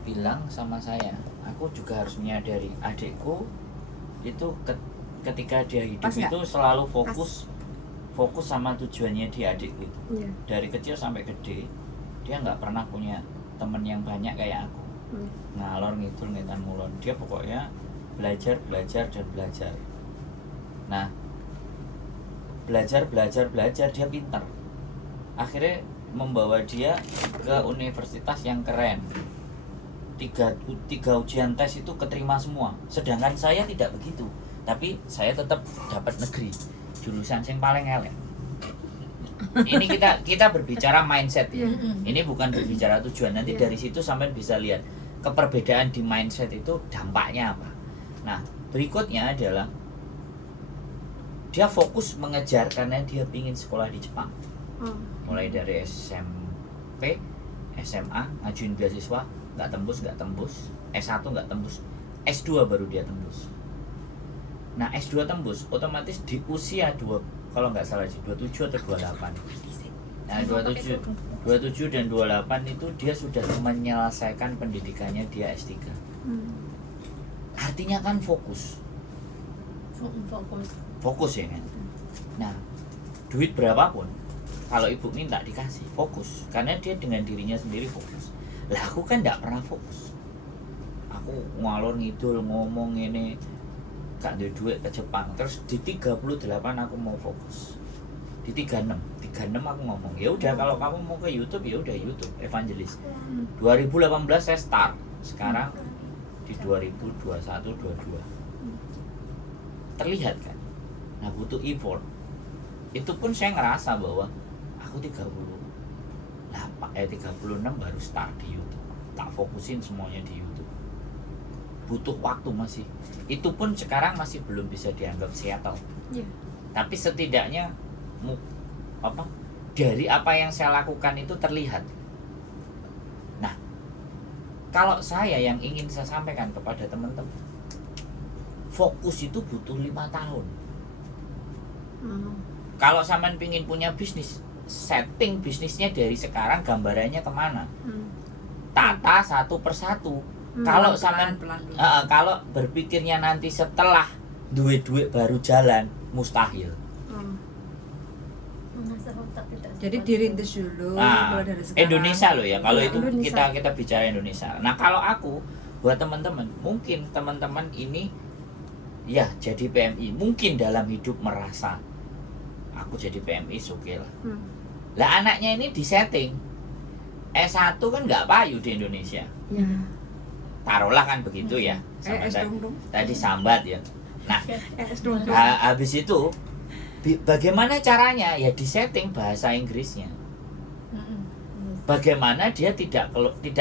bilang sama saya, aku juga harus menyadari adikku itu ketika dia hidup Pas itu selalu fokus sama tujuannya dia, adikku itu. Dari kecil sampai gede dia nggak pernah punya temen yang banyak kayak aku. Ngalor ngidul ngetan mulon, dia pokoknya belajar dan belajar. Nah, belajar dia pintar, akhirnya membawa dia ke universitas yang keren. Tiga ujian tes itu keterima semua, sedangkan saya tidak begitu, tapi saya tetap dapat negeri, jurusan yang paling elek. Ini kita berbicara mindset ya. Ini bukan berbicara tujuan. Nanti dari situ sampai bisa lihat keperbedaan di mindset itu dampaknya apa. Nah, berikutnya adalah dia fokus mengejar karena dia ingin sekolah di Jepang. Mulai dari SMP, SMA ngajuin beasiswa, nggak tembus, S1 nggak tembus, S2 baru dia tembus. Nah, S2 tembus otomatis di usia kalau nggak salah 27 atau 28. Nah, 27 dan 28 itu dia sudah menyelesaikan pendidikannya, dia S3. Artinya kan fokus ya kan. Nah, duit berapapun kalau ibu minta dikasih, fokus, karena dia dengan dirinya sendiri fokus. Lah aku kan nggak pernah fokus, aku ngalor ngidul ngomong ini gak ada duit ke Jepang. Terus di 38 aku mau fokus, di 36 aku ngomong ya udah, kalau kamu mau ke YouTube ya udah YouTube evangelis. 2018 saya start, sekarang di 2021-22 terlihat kan. Nah, butuh effort. Itu pun saya ngerasa bahwa aku 36 baru start di YouTube, tak fokusin semuanya di YouTube, butuh waktu masih. Itu pun sekarang masih belum bisa dianggap Seattle. Tapi setidaknya dari apa yang saya lakukan itu terlihat. Nah, kalau saya yang ingin saya sampaikan kepada teman-teman, fokus itu butuh 5 tahun. Kalau sampean pingin punya bisnis, setting bisnisnya dari sekarang, gambarannya kemana, tata satu persatu. Kalau sampean kalau berpikirnya nanti setelah duit baru jalan, mustahil. Jadi dirintis dulu. Nah, dari Indonesia loh ya, kalau itu Indonesia. kita bicara Indonesia. Nah, kalau aku buat teman-teman, mungkin teman-teman ini ya jadi PMI, mungkin dalam hidup merasa aku jadi PMI oke lah. Lah anaknya ini disetting S1 kan nggak payu di Indonesia. Taruhlah kan begitu ya. Tadi sambat ya. Nah, habis itu bagaimana caranya? Ya disetting bahasa Inggrisnya. Bagaimana dia tidak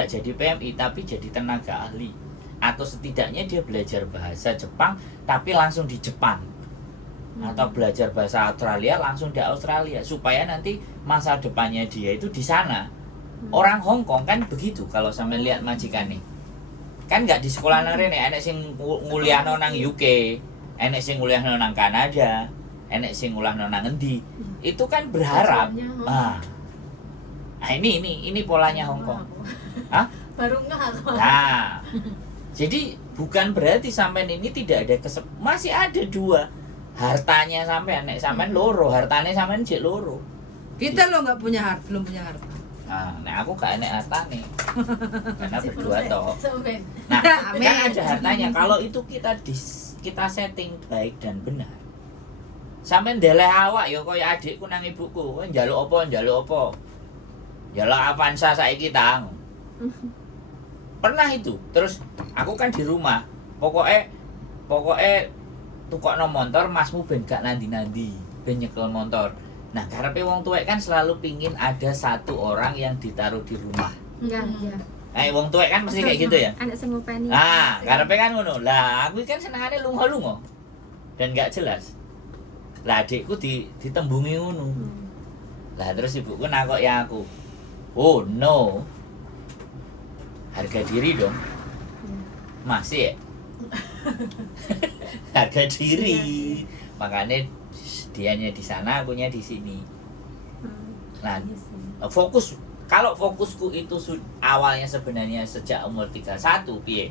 jadi PMI tapi jadi tenaga ahli, atau setidaknya dia belajar bahasa Jepang tapi langsung di Jepang, atau belajar bahasa Australia langsung di Australia, supaya nanti masa depannya dia itu di sana. Orang Hong Kong kan begitu, kalau sampai lihat majikan nih kan nggak di sekolah nang rene, enek sing nguliahno nang UK, enek sing nguliahno nang Kanada, enek sing nguliahno nang endi. Itu kan berharap. Nah, ini polanya Hong Kong. Hah? Baru nggak. Nah, jadi bukan berarti sampean ini tidak ada masih ada dua. Hartanya sampean, nek sampean loro, hartanya sampean jek loro. Kita lo nggak punya harta, belum punya harta. Nah, aku gak enek hartanya karena berdua toh. Nah, Amin. kan ada hartanya. Kalau itu kita setting baik dan benar, sampean ndeleh awak ya koyo adikku nang ibuku, kowe njaluk apa? Njaluk Avanza saiki tang. Pernah itu. Terus aku kan di rumah, pokoknya tukokno motor masmu ben gak nandi-nandi, ben nyekel motor. Nah, karepe wong tuwek kan selalu pingin ada satu orang yang ditaruh di rumah. Iya. Wong tuwek kan mesti kayak gitu ya. Anak sing ngopeni. Nah, karepe kan ngono. Lah, aku kan senengane lunga-lunga dan gak jelas. Lah adikku ditembungi ngono. Lah terus ibuku nakoki aku. Oh no. Harga diri dong. Masih ya? Harga diri. Makanya dianya di sana, akunya di sini. Nah, fokus Kalau fokusku itu awalnya sebenarnya sejak umur 31 piye.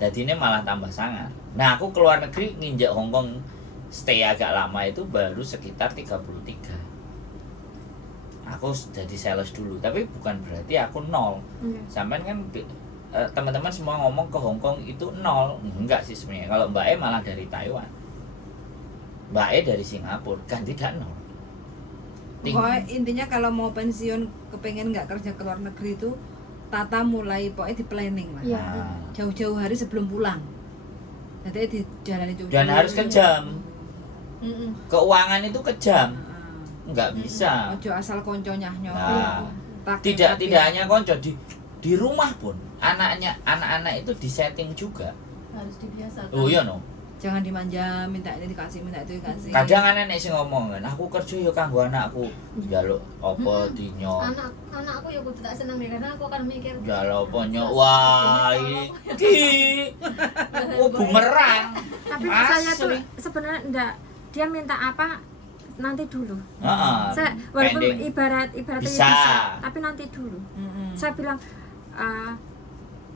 Dadine malah tambah sangat. Nah, aku keluar negeri nginjak Hongkong stay agak lama itu baru sekitar 33. Aku jadi sales dulu, tapi bukan berarti aku nol. Sampean kan teman-teman semua ngomong ke Hongkong itu nol. Enggak sih sebenarnya. Kalau Mbak E malah dari Taiwan. Mbak E dari Singapura kan tidak nol. Pokoknya intinya kalau mau pensiun kepengen nggak kerja ke luar negeri itu tata mulai pokoknya di planning lah. Iya. Nah, Jauh-jauh hari sebelum pulang. Nanti di jalan itu. dan harus kejam. Keuangan itu kejam. Nggak bisa. Ojo asal konco nyah-nyoh. Nah, Takut tidak hanya konco di rumah pun anak-anak itu disetting juga. Harus dibiasakan. Oh iya no. Jangan dimanja, minta ini dikasih, minta itu dikasih. Kadang anak sing ngomong kan, aku kerja yo kanggo anakku. Njaluk apa dinyo. Anakku ya kudu tak seneng ya karena aku akan mikir Njaluk apa nyok. Wah, iki. Oh, bumerang. Tapi saya tuh Asli. sebenarnya enggak, dia minta apa nanti dulu. Heeh. Saya walaupun pending. ibaratnya Bisa. tapi nanti dulu. Mm-mm. Saya bilang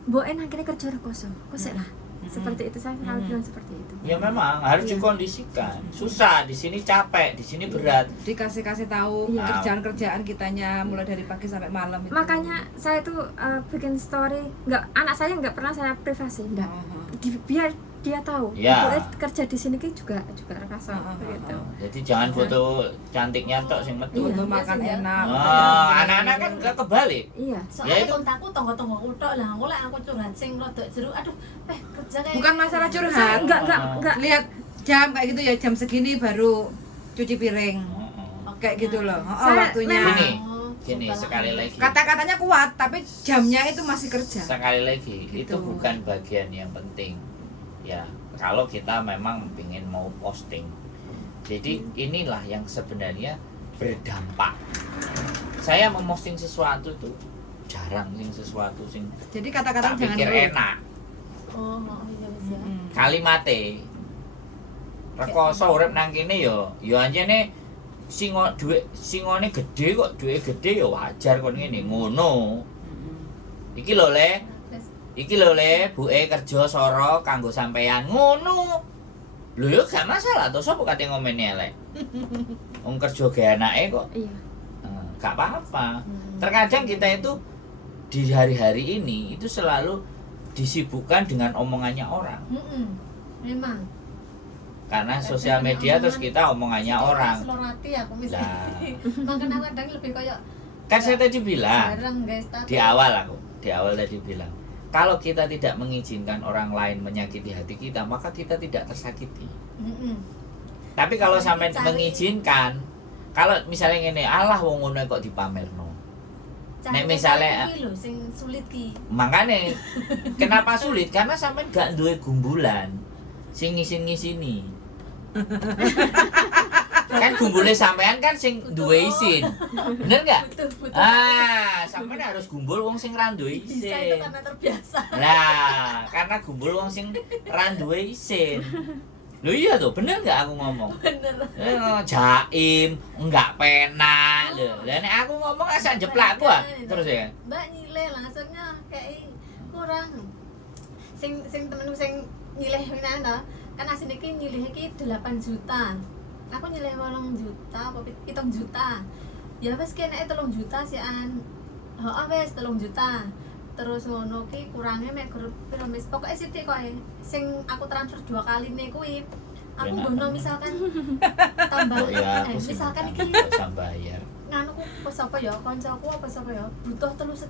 Mbok akhirnya kerja kosong. Kosek lah. Seperti itu saya selalu bilang seperti itu. Ya memang harus dikondisikan. Susah, di sini capek, di sini berat. Dikasih tahu Iya. kerjaan-kerjaan kitanya mulai dari pagi sampai malam itu. Makanya saya tuh bikin story, anak saya nggak pernah saya privasi, enggak. Biar dia tahu, Ya. boleh kerja di sini ki juga rasa gitu. Jadi jangan foto cantiknya tok sing metu. Untuk Iya, makan sih, ya. enak. Oh, anak-anak kan gak kebalik. Iya. Ya soalnya itu. kontakku tonggo-tonggo tok lah aku aku curhat sing rodok jeruk aduh kerja kayak Bukan masalah curhat. Enggak. Lihat jam kayak gitu ya, jam segini baru cuci piring. Heeh. Kayak gitu loh. Oh, Saya waktunya. memang- Gini sekali lagi. Kata-katanya kuat, tapi jamnya itu masih kerja. Sekali lagi, Gitu. itu bukan bagian yang penting. Ya, kalau kita memang ingin mau posting. Jadi inilah yang sebenarnya berdampak. Saya memposting sesuatu tuh jarang sesuatu sing Jadi kata-kata tak jangan pikir ruwet. enak. oh iya wis ya. Mm-mm. Kalimate rekoso urip nang kene ya anjene singone gede kok duwe gede ya wajar kon ngene ngono. Mm-mm. Iki lho Le, Terus, iki lho Le, buke kerja soro kanggo sampean ngono. Lho ya gak masalah to sapa kate ngomeni elek. Wong kerja ge anake kok. Iya. Gak apa-apa. Terkadang kita itu di hari-hari ini itu selalu disibukkan dengan omongannya orang. memang Karena sosial media terus kita omongannya orang. selorati aku misalnya Lah. makanya kadang lebih kayak Kan saya tadi bilang jarang guys tapi di awal tadi bilang kalau kita tidak mengizinkan orang lain menyakiti hati kita maka kita tidak tersakiti. Tapi kalau sampai mengizinkan, kalau misalnya ini Allah wong ngono kok dipamerno. Nek misalnya iki lho sing sulit ki makanya kenapa sulit? Karena sampai gak duwe gumbulan sing ngisin-ngisini. Kan gumbulnya sampean kan sing duwe isin. Bener gak? betul Sampean harus gumbul wong sing ra duwe bisa itu isin. karena terbiasa Lah, karena gumbul wong sing ra duwe isin. Lho iya tuh, bener gak aku ngomong? bener Jaim, enggak penak. Lho, lah nek aku ngomong asal jeplak gua. Terus ya. mbak nyileh langsungnya kayak kurang sing temenku sing nyileh winan to kan asine iki nyileh iki 8 juta aku nyileh 8 juta apa 7 juta ya wis kene 3 juta sih an heeh wis 3 juta terus ngono ki kurangnya mek piro mis pokoke sithik kok sing aku transfer 2 kali nih kuwi aku Enak. ngono misalkan tambah Oh ya, aku sing misalkan iki usah bayar. nganuku pas apa ya kancaku apa sapa ya butuh 3,5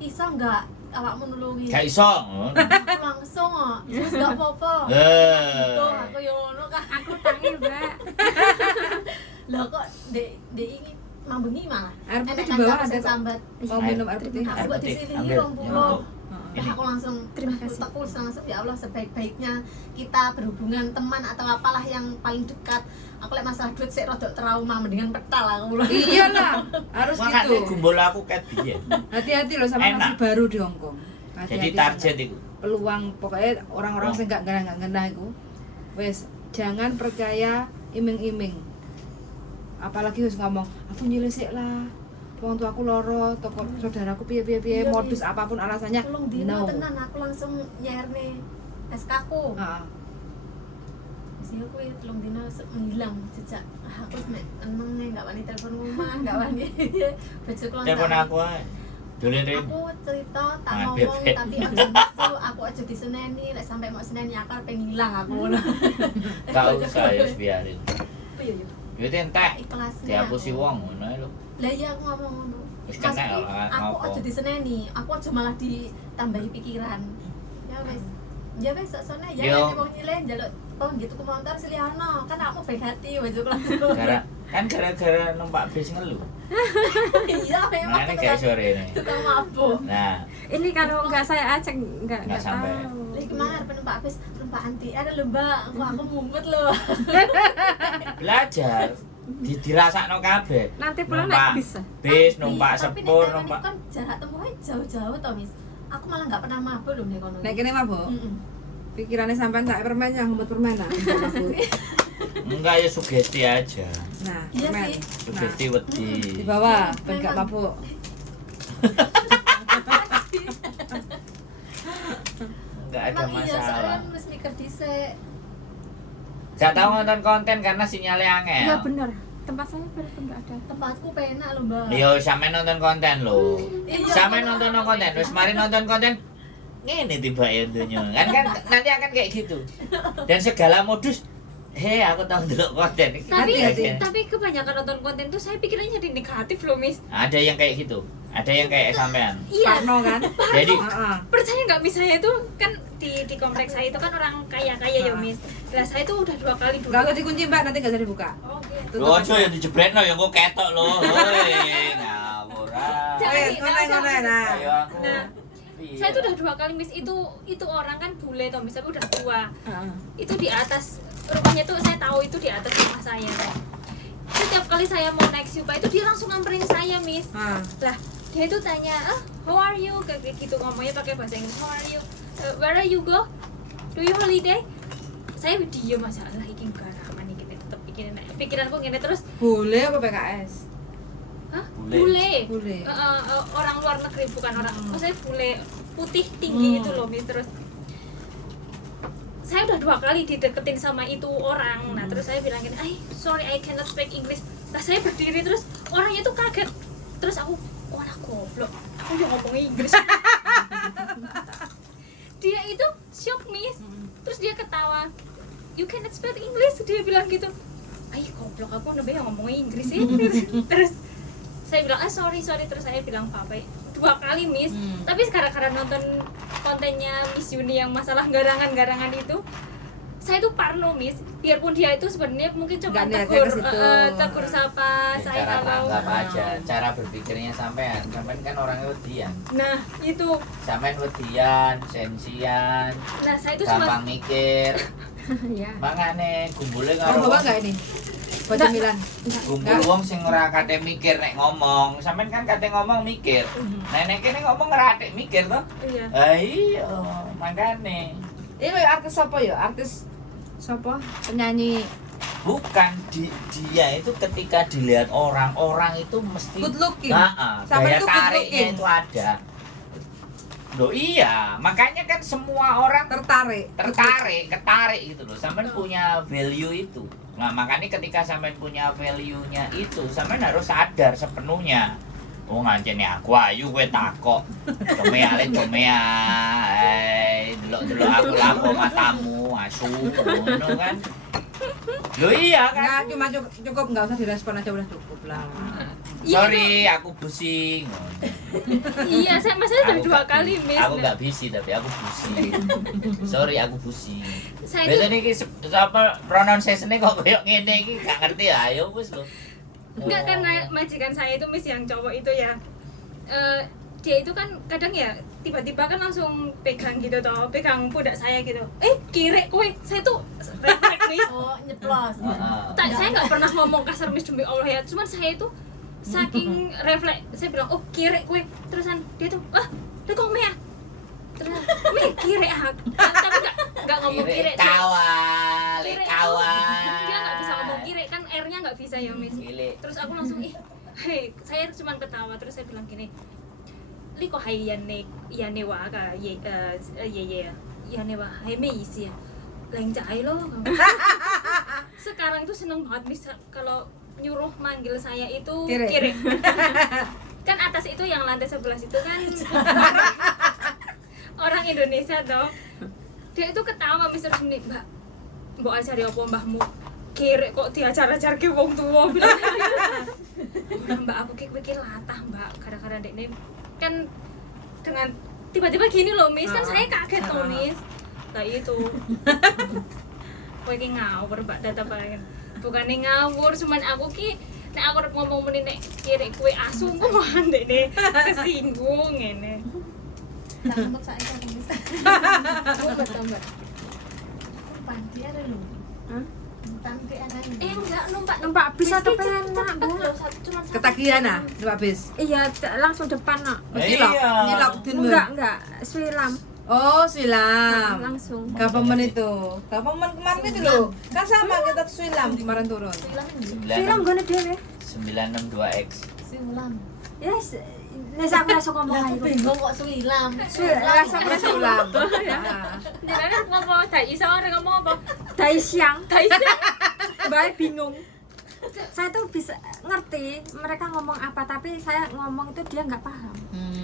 iso enggak awakmu nulungi Gak iso. ngono. aku langsung kok terus enggak apa-apa tuh aku yo ngono kan Aku tangi, Mbak. lah kok dek ini mambengi malah Air putih Enak di kan bawah karo ada sing kok. sambat Mau minum air putih. aku buat di putih, sini ambil. 20 Ya, untuk. ya aku langsung Terima kasih. aku langsung ya Allah sebaik-baiknya kita berhubungan teman atau apalah yang paling dekat aku lek masalah duit sik rodok trauma mendingan petal aku Iyalah, harus Makanya gitu. gumbul aku ket biyen. Hati-hati loh sama Enak. masih baru di Hongkong. Jadi Hati-hati target sama itu. peluang pokoknya orang-orang Oh. sing gak ngena iku. Wes, jangan percaya iming-iming. Apalagi harus ngomong, aku nyilih sik lah. wong tuaku loro, toko saudaraku piye-piye, Iya, modus Miss. apapun alasannya. Tolong dino No. tenan aku langsung nyerne SK ku. Heeh. Sih aku ya telung dino menghilang jejak. Aku nek emang nih nggak wani telepon rumah, nggak wani bojoku langsung. Telepon aku ae. Dolen Rin. Aku cerita tak Ah, ngomong bebek. tapi aja bisu, aku aja diseneni, lek sampai mau seneni aku pengen hilang aku ngono. Gak usah ya biarin. Oh iya iya. Duit entek. Ikhlasnya. Dihapusi wong ngono ae lho. Lah iya aku ngomong ngono. Wis kena Maksudku, lah, aku ngopo. aja diseneni, aku aja malah ditambahi pikiran. Ya wis. Ya wis sone ya Yo. nek wong nyileh njaluk oh gitu ke motor silihana kan aku baik hati wajah langsung. Gara-gara numpak bis ngeluh. Iya memang. Makanya kayak sore ini. Tukang mabuk. Nah, Ini kalau nggak saya ajak nggak sampai. tahu. Lagi kemarin penumpak bis numpak anti ada lembah aku mumet loh. belajar dirasakno kabeh. Nanti pulang Numpak naik bis. bis, numpak Tapi sepur, nek numpak kan jarak tempuhnya jauh-jauh toh Mis. Aku malah nggak pernah mabuk loh nek kono. Nek kene mabuk. Heeh. Pikirannya sampean tak permen yang ngumpet permen nah. enggak ya sugesti aja. Nah, Iya permen. sih. Sugesti wedi. Di bawah, ben gak Memang. mabuk. Enggak ada Emang iya soalnya masalah. kan harus mikir dhisik. Gak tahu nonton konten karena sinyalnya angel. Iya benar. Tempat saya benar nggak ada. Tempatku penak loh, Mbak. Yo, sampe nonton konten lho. Iya, Sampe aku nonton nonton konten, wis mari nonton konten. Ngene tiba ya dunya. Kan nanti akan kayak gitu. Dan segala modus aku tahu dulu konten. Hati-hati. Tapi kebanyakan nonton konten tuh saya pikirannya jadi negatif loh, Miss. Ada yang kayak gitu. Ada yang kayak sampean. Iya. Parno kan? Jadi Heeh. Percaya nggak, Miss, saya tuh kan di kompleks saya itu kan orang kaya-kaya ya, Miss. Lah saya tuh udah 2 kali Enggak usah dikunci, Mbak, nanti enggak bisa dibuka. Oke. Lho aja ya dijebretno ya engko ketok lho. Hoi, ngawur ah. Jangan. Ngono nah. Ayo aku. Nah, Iya. saya tuh udah 2 kali, Miss. Itu orang kan bule toh, Miss, tapi udah tua. Heeh. Itu di atas rumahnya tuh saya tahu itu di atas rumah saya. Setiap kali saya mau naik Supa itu dia langsung ngamperin saya, Miss. Ah. Lah dia itu tanya, how are you, kayak gitu, ngomongnya pakai bahasa Inggris. How are you? Where are you go? Do you holiday? Saya diem, masalah iki garaman iki tetep pikiranku gini terus. Boleh apa PKS? Hah? Bule. Bule. Bule. Orang luar negeri, bukan orang. Maksudnya bule putih tinggi itu loh, Miss. Terus saya udah 2 kali dideketin sama itu orang. Nah, terus saya bilang gini, sorry, I cannot speak English. Nah, saya berdiri terus orangnya tuh kaget. Terus aku, oh anak goblok, aku udah ngomong Inggris. Dia itu shock, Miss. Terus dia ketawa, you cannot speak English. Dia bilang gitu, goblok, aku udah yang ngomong Inggris sih. Terus saya bilang, sorry. Terus saya bilang bye-bye 2 kali, Miss. Tapi sekarang nonton kontennya Miss Yuni yang masalah garangan itu, saya tuh parno, Miss. Biarpun dia itu sebenarnya mungkin cuma Nggak niatnya tegur, ke situ. tegur sapa Ya, saya cara kalau. tanggap aja, cara berpikirnya sampean kan orangnya wedian. Nah, itu. Sampean wedian, sensian, Nah, saya itu gampang mikir. ya. Makane gumbule Mau karo bawa enggak ini? Buat Nggak. cemilan. gumbul wong sing ora kate mikir nek ngomong. Sampean kan kate ngomong mikir. Nah nek kene ngomong ngeratik mikir toh. Iya. Iya, makane. Ini artis apa ya? Artis siapa? Penyanyi Bukan dia itu ketika dilihat orang itu mesti good looking. gaya Sampai itu good tariknya looking. itu ada. Loh iya, makanya kan semua orang ketarik gitu loh. Sampean punya value itu. Nah, makanya ketika sampean punya value-nya itu, sampean harus sadar sepenuhnya. Oh ngancene aku ayu kowe takok. Domea, delok aku lapo matamu, asu ngono kan. Loh iya kan. Enggak, cuma cukup enggak usah direspon aja udah cukup lah. Sorry, aku pusing. Iya, saya udah 2 kali, Miss. Aku nggak busy tapi aku pusing. Sorry, aku pusing. Saya Betul itu iki apa pronunciation-nya kok koyo ngene iki gak ngerti ya. Ayo wis lho. enggak, karena majikan saya itu, Miss, yang cowok itu ya. Dia itu kan kadang ya tiba-tiba kan langsung pegang gitu toh, pegang pundak saya gitu. Kire kowe. Saya tuh refleks, Miss. Oh, nyeplos. Saya nggak pernah ngomong kasar, Miss, demi Allah ya. Cuman saya itu saking refleks, saya bilang, oh kire kue. Terusan dia tuh, dekong mea. Terus me kire tapi nggak ngomong kire. Kawal. Dia nggak bisa ngomong kire kan, R-nya nggak bisa ya, Miss. Gile. Terus aku langsung Hei, saya cuma ketawa terus saya bilang gini, Liko hai yane wa ka ye yane wa hai me isi ya. Lain cahai loh. Sekarang tuh seneng banget misal kalau nyuruh manggil saya itu kiri. Kan atas itu yang lantai 11 itu kan orang Indonesia toh. Dia itu ketawa Mister Suni, Mbak. Mbok ajari apa mbahmu? Kiri kok diajar-ajar ke wong tua bilang. Mbak aku pikir latah Mbak, gara-gara dekne kan dengan tiba-tiba gini loh Miss, kan saya kaget loh Miss. Nah itu. Kowe iki ngawur Mbak tetep ae. Bukannya ngawur, cuman aku ki nek aku arep ngomong muni nek kiri kowe asu kok malah dekne kesinggung ngene. Nah, untuk saya kan bisa. Betul, Mbak. Panti ada loh. Hah? Panti ada. Enggak Numpak bis atau pelan cepet loh, cuma satu. Ketagihan ah, numpak bis. Iya, langsung depan nak. Nyilok, nyilok dun. Enggak, Swilam. Oh, Swilam. Langsung. Government itu. Government kemarin itu loh. Kan sama kita Swilam kemarin turun. Swilam gone dhewe. 962X. Siulam. Yes. Nek aku rasa ngomong Aku ae. bingung kok Siulam. Rasa Swilam. Jangan ngomong tadi orang ngomong apa? Dai siang. Taisang. Mbak bingung. Saya tuh bisa ngerti mereka ngomong apa, tapi saya ngomong itu dia nggak paham.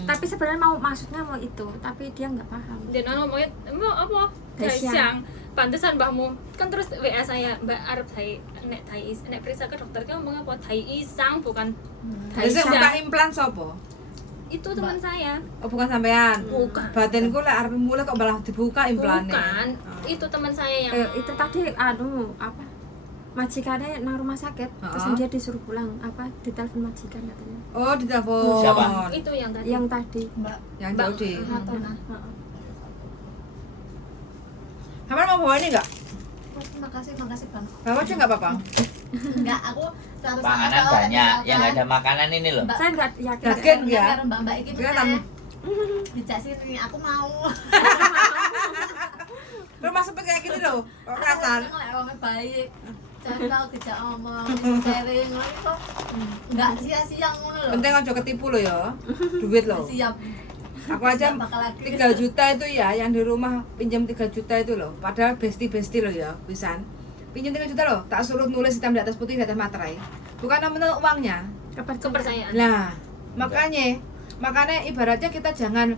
Tapi sebenarnya maksudnya mau itu, tapi dia nggak paham. Dia ngomongnya mau apa? Taisang. Pantesan mbahmu kan terus WA saya Mbak Arab Thai nek Thai nek periksa ke dokter kan ngomong apa Thai Isang bukan Biasa buka implan sopo? itu teman saya. Oh, bukan sampean. Bukan. Batinku lek arep mulai kok malah dibuka implannya. Bukan. Itu teman saya yang Itu tadi apa? Majikannya nang rumah sakit, terus dia disuruh pulang, apa ditelepon majikan katanya. Oh, ditelepon. Siapa? itu yang tadi. Yang tadi. Mbak Yang Mbak. jauh di. Hatona. Kamu mau bawa ini enggak? Makasih Bang. Bawa aja enggak apa-apa. Enggak, aku harus Makanan banyak, yang nggak ada makanan ini loh. Saya nggak yakin. Yakin ya? Karo Mbak iki Dia meneh. Dijak sini aku mau. Lu masuk kayak gini loh. Kok kerasan? Aku lek wong baik. Jangan kau dijak omong, sharing ngono itu. Enggak sia-sia ngono lho. Penting aja ketipu lo ya. Duit lo. Siap. Aku aja Siap bakal lagi. 3 juta itu ya, yang di rumah pinjam 3 juta itu loh. Padahal besti-besti lo ya, pisan. Pinjam 3 juta loh, tak suruh nulis hitam di atas putih di atas materai. Bukan nominal uangnya. kepercayaan. Nah, makanya ibaratnya kita jangan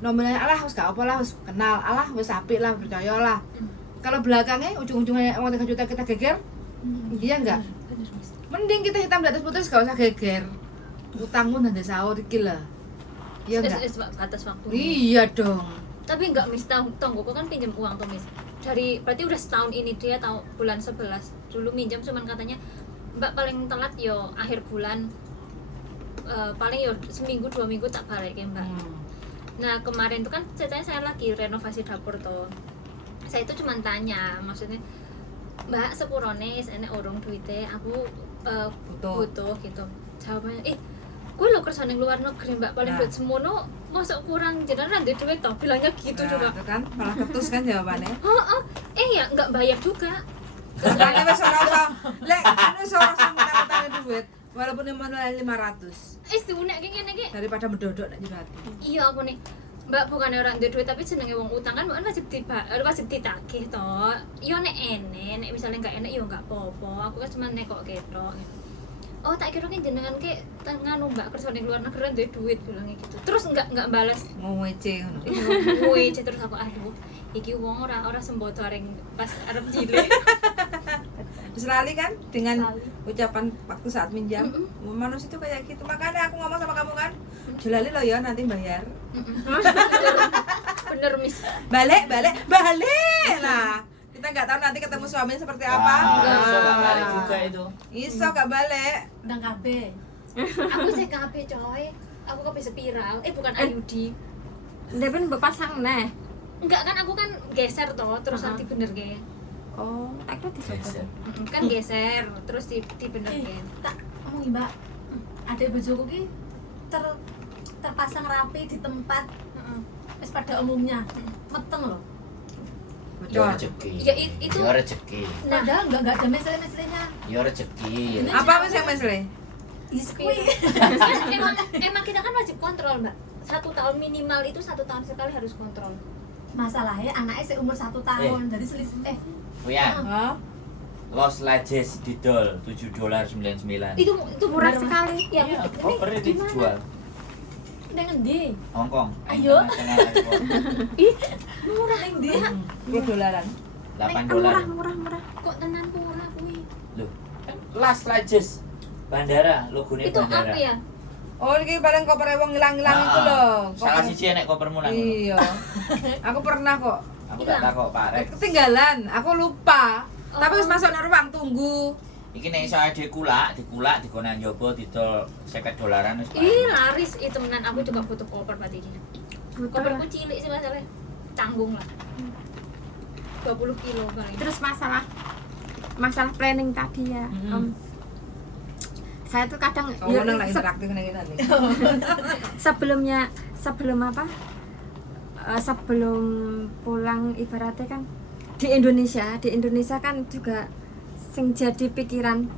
nominalnya alah wis gak apa lah, wis kenal, alah wis apik lah, percayalah. Kalau belakangnya ujung-ujungnya uang 3 juta kita geger, iya enggak? Mending kita hitam di atas putih gak usah geger. Utangmu nanti sahur iki lah. Iya enggak? Batas waktu. Iya dong. Tapi enggak Miss, tonggoku kan pinjam uang tuh Miss. Berarti udah setahun ini dia tahu bulan 11 dulu minjam cuman katanya Mbak paling telat yo akhir bulan. Paling yo seminggu 2 minggu tak balik ya Mbak. Nah kemarin tuh kan ceritanya saya lagi renovasi dapur tuh. Saya itu cuma tanya, maksudnya Mbak sepurone enek urung duite, aku butuh gitu. Jawabannya, gue lo kerja di luar negeri Mbak, paling duit semono masuk kurang, jadi nanti duit toh, bilangnya gitu Nah, coba. itu kan malah ketus kan jawabannya. Ya nggak bayar juga. Makanya wis ora usah lek wis ora usah ngutang duit walaupun nominalnya 500 Diunek ngene iki. daripada mendodok nek jero ati. Iya aku nih. Mbak bukan orang duit tapi senenge wong utang kan Mbak wajib ditagih toh. Yo nek enek, nek misalnya enggak enek yo enggak apa-apa. Aku kan cuma nek kok ketok. Oh tak kira kan jenengan ke nganu Mbak kerja di luar negeri duit duit bilangnya gitu. Terus enggak balas. Mau ngece ngono. Woi, terus aku aduh, iki wong ora sembodo areng pas arep cilik. Terus lali kan dengan ucapan waktu saat minjam. Manusia itu kayak gitu. Makanya aku ngomong sama kamu kan, jelali lo ya nanti bayar. Bener Miss. Balik. Nah, kita nggak tahu nanti ketemu suaminya seperti apa. Iso gak balik juga itu. Iso gak balik. Ndang KB. Aku sih KB coy. Aku KB spiral. Bukan Ayudi. Dia pun berpasang nih. Enggak kan aku kan geser toh terus nanti bener ge. Oh, tak kira dicoba. Kan geser terus bener ge. Tak ngomong Mbak. Ada bojoku ki terpasang rapi di tempat wis pada umumnya. Meteng loh. Ya Bocor. rezeki. Ya, itu- Ya rezeki. Padahal enggak ada meselnya. Ya rezeki. Apa wis yang mesle? emang kita kan wajib kontrol mbak. 1 tahun minimal itu 1 tahun sekali harus kontrol. Masalahnya anaknya seumur 1 tahun, jadi selisih Oh ya, Hah? Los Lajes didol $7.99. Itu Murah bener, Mas. sekali. Ya, Iya, ini kopernya gimana? dijual neng ngendi? Hong Kong. Ayo. International Airport. Ih, murah Neng ndi? $10. $8. Murah. Kok tenan murah kuwi? Loh, kan Las Lajes bandara, logonya Itu bandara. apa ya? Oh, ini paling koper wong ngilang-ngilang itu loh. Salah Koper- siji enek kopermu nang. Iya. Aku pernah kok. Aku tak takok Pak Rex. Ketinggalan, aku lupa. Oh. Tapi wis masuk nang ruang tunggu. Iki nek iso ade dikulak dikono njobo didol $50 wis. Ih, laris itu temenan. Aku juga butuh koper berarti ini. Betul. Koperku cilik sih masalahnya. Canggung lah. 20 kilo paling. Terus masalah planning tadi ya. Saya tuh kadang Kamu nang lagi interaktif nang kita nih. sebelum pulang ibaratnya kan di Indonesia kan juga sing jadi pikiran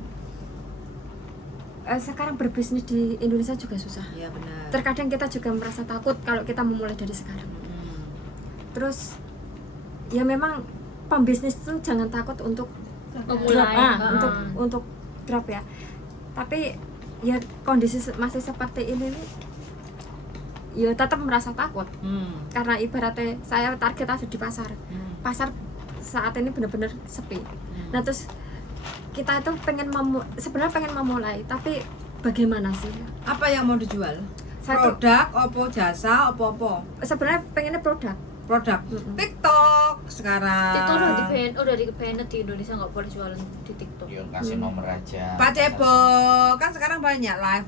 sekarang berbisnis di Indonesia juga susah. Iya benar. Terkadang kita juga merasa takut kalau kita memulai dari sekarang. Terus ya memang pembisnis tuh jangan takut untuk Memulai. drop, untuk drop ya. Tapi ya kondisi masih seperti ini nih, ya tetap merasa takut karena ibaratnya saya target ada di pasar saat ini benar-benar sepi. Nah terus kita itu sebenarnya pengen memulai, tapi bagaimana sih? Apa yang mau dijual? Satu. Produk, opo jasa, opo-opo? Sebenarnya pengennya produk. TikTok sekarang. TikTok udah di-ban di Indonesia, nggak boleh jualan di TikTok. Yo kasih nomor aja. Pak Cebo, kan sekarang banyak live,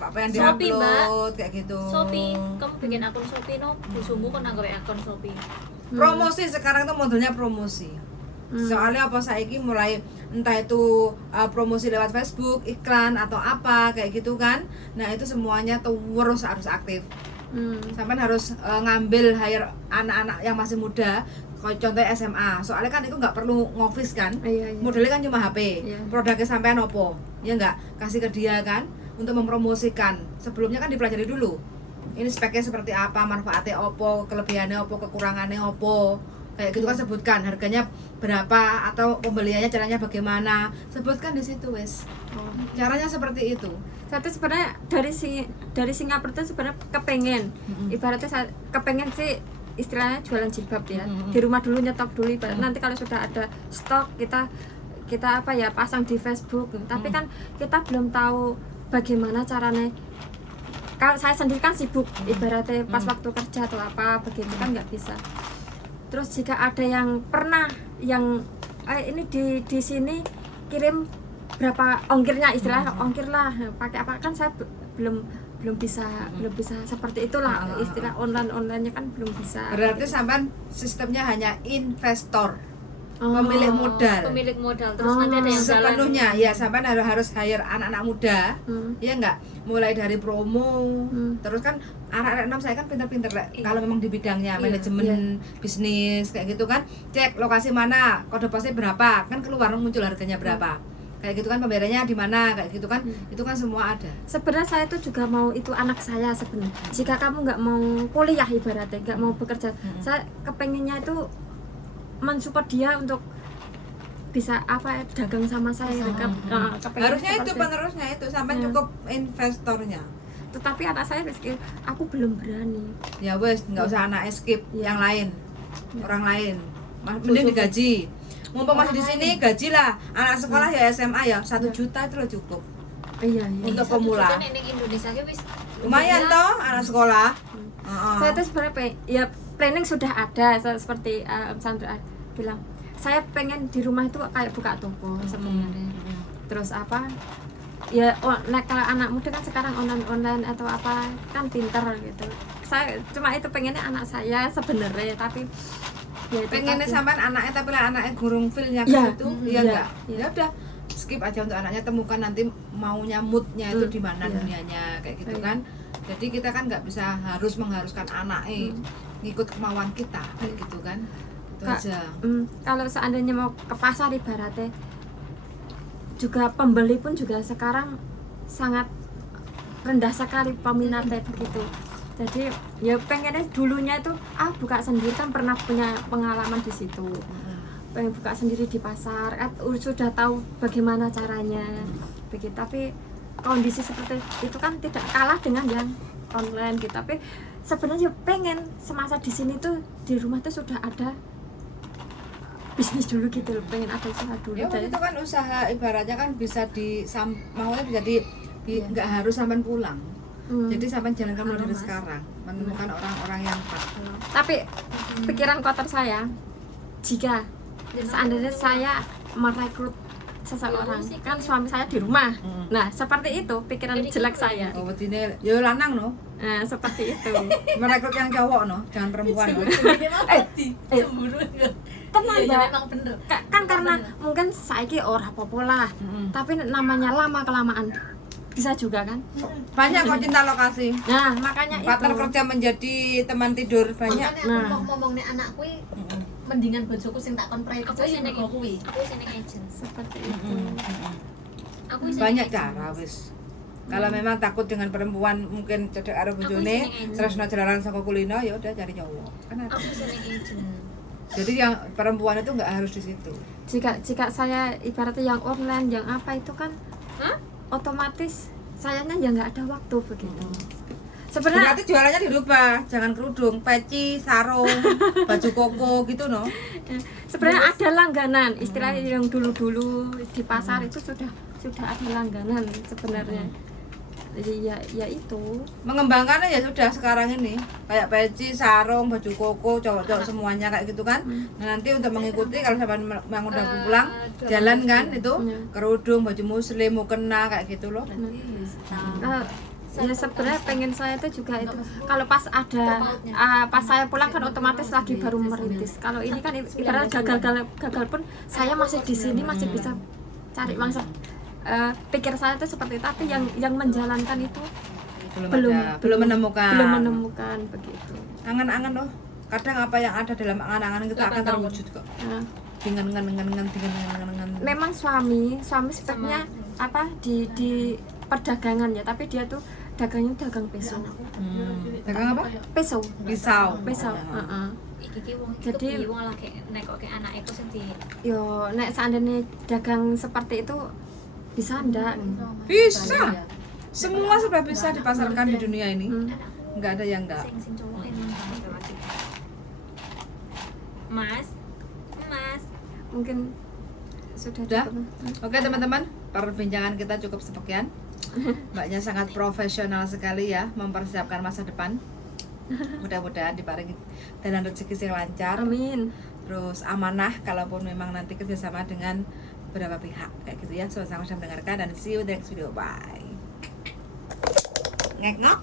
apa yang Shopee, diupload kayak gitu. Shopee, kamu bikin akun Shopee no, busumu kan nggak akun Shopee. Promosi sekarang tuh modelnya promosi. Soalnya apa saiki mulai entah itu promosi lewat Facebook, iklan atau apa kayak gitu kan. Nah, itu semuanya tuh harus aktif. Sampai harus ngambil hire anak-anak yang masih muda, contohnya SMA. Soalnya kan itu nggak perlu ngoffice kan. Iya. Modelnya kan cuma HP. Iya. Produknya sampean opo? Ya nggak kasih ke dia kan untuk mempromosikan. Sebelumnya kan dipelajari dulu. Ini speknya seperti apa, manfaatnya opo, kelebihannya opo, kekurangannya opo. Kayak gitu kan sebutkan harganya berapa atau pembeliannya caranya bagaimana. Sebutkan di situ wes. Caranya seperti itu. Satu sebenarnya dari Singapura itu sebenarnya kepengen, ibaratnya saya kepengen sih istilahnya jualan jilbab ya. Di rumah dulu nyetok dulu, ibarat nanti kalau sudah ada stok kita apa ya pasang di Facebook. Tapi kan kita belum tahu bagaimana caranya. Kalau saya sendiri kan sibuk, ibaratnya pas waktu kerja atau apa begitu kan nggak bisa. Terus jika ada yang pernah yang ini di sini kirim berapa ongkirnya, istilahnya ongkir lah pakai apa, kan saya belum bisa seperti itulah, istilah onlinenya kan belum bisa. Berarti sampean sistemnya hanya investor, pemilik modal. Terus nanti ada yang jalan. Sepenuhnya ya sampean harus hire anak-anak muda. Ya enggak, mulai dari promo. Terus kan anak-anak saya kan pintar-pintar kalau memang di bidangnya manajemen bisnis kayak gitu kan, cek lokasi mana, kode posnya berapa, kan keluar muncul harganya berapa. Kayak gitu kan, pembayarannya di mana kayak gitu kan. Itu kan semua ada. Sebenarnya saya tuh juga mau itu anak saya sebenarnya. Jika kamu nggak mau kuliah ibaratnya, nggak mau bekerja, saya kepengennya itu mensupport dia untuk bisa apa dagang sama saya. Harusnya itu penerusnya itu sampai cukup investornya. Tetapi anak saya aku belum berani. Ya wes, nggak usah anak skip yang lain, orang lain. Mending digaji. Mumpung masih di sini gajilah anak sekolah ya SMA ya 1 juta itu loh cukup. Iya. Untuk pemula. Ini Indonesia wis Lumayan toh anak sekolah. Saya tuh sebenarnya ya planning sudah ada seperti Sandra bilang. Saya pengen di rumah itu kayak buka toko sebenarnya. Terus apa? Ya kalau anak muda kan sekarang online atau apa kan pinter gitu. Saya cuma itu pengennya anak saya sebenarnya, tapi ya itu Pengennya tadi. sampean anaknya tapi lah anaknya gurung feel-nya Ya, ke situ, ya, ya enggak. ya. Ya udah skip aja untuk anaknya, temukan nanti maunya moodnya itu di mana ya. dunianya kayak gitu Iya. kan. Jadi kita kan nggak bisa mengharuskan anaknya ngikut kemauan kita kayak gitu kan. Itu aja. Kalau seandainya mau ke pasar ibaratnya juga pembeli pun juga sekarang sangat rendah sekali peminatnya begitu. Jadi ya pengennya dulunya itu buka sendiri, kan pernah punya pengalaman di situ. Pengen buka sendiri di pasar, sudah tahu bagaimana caranya begitu. Tapi kondisi seperti itu kan tidak kalah dengan yang online gitu. Tapi sebenarnya pengen semasa di sini tuh di rumah tuh sudah ada bisnis dulu gitu loh, pengen ada usaha dulu. Ya waktu itu kan usaha ibaratnya kan bisa maksudnya bisa nggak harus sampai pulang. Jadi sampai jalankan mulai dari sekarang, menemukan orang-orang yang tepat. Tapi pikiran kotor saya, jika seandainya saya merekrut seseorang, kan suami saya di rumah. Nah, seperti itu pikiran jelek saya. Oh, ini ya lanang no. Nah, seperti itu. Merekrut yang cowok no, jangan perempuan. No. Cemburu enggak? Tenang, Iya, Mbak. memang bener. Kan karena mungkin saiki ora apa-apa lah. Tapi namanya lama kelamaan bisa juga kan. Banyak kok cinta lokasi. Nah, makanya Partner itu. kerja menjadi teman tidur banyak. Makanya aku mau ngomong nih anak kuwi mendingan bojoku sing tak kon prai Aku kerja seneng yang kuwi. Aku seneng agent. Seperti itu. Aku seneng Banyak agent. cara wis. Kalau memang takut dengan perempuan mungkin cedek karo bojone, tresno jalanan saka kulino ya udah cari cowok. Kan ada. Aku seneng agent. Jadi yang perempuan itu nggak harus di situ. Jika saya ibaratnya yang online, yang apa itu kan otomatis sayanya ya nggak ada waktu begitu. Sebenarnya Berarti jualannya dirubah, jangan kerudung, peci, sarung, baju koko gitu no. sebenarnya ada langganan, istilahnya yang dulu-dulu di pasar itu sudah ada langganan sebenarnya. Jadi ya itu. Mengembangkannya ya sudah sekarang ini kayak peci, sarung, baju koko, cowok-cowok semuanya kayak gitu kan. Nah nanti untuk mengikuti kalau sampai yang udah pulang jalan kan itu kerudung, baju muslim, mukena kayak gitu loh. Ya sebenarnya pengen saya itu juga itu kalau pas ada pas saya pulang kan otomatis lagi baru merintis. Kalau ini kan ibaratnya gagal pun saya masih di sini masih bisa cari uang. Pikir saya itu seperti itu, tapi yang menjalankan itu belum menemukan begitu. Angan-angan loh. Kadang apa yang ada dalam angan-angan kita akan terwujud kok. Dengan Memang suami sepertinya apa di perdagangan ya, tapi dia tuh dagangnya dagang pisau. Dagang apa? Pisau. Heeh. Iki wong Jadi- iki wong lagi nek kok anake iku sing di Yo nek seandainya dagang seperti itu bisa ndak? Bisa. Semua sudah bisa dipasarkan di dunia ini. Enggak ada yang enggak. sing cowok emang Mas. Mungkin sudah Udah? cukup. Oke teman-teman, perbincangan kita cukup sekian. Mbaknya sangat profesional sekali ya mempersiapkan masa depan. Mudah-mudahan diparingi jalan rezeki yang lancar, Amin. terus amanah kalaupun memang nanti kerjasama dengan beberapa pihak kayak gitu ya. Sama-sama sudah mendengarkan dan see you the next video. Bye. Ngek ngok.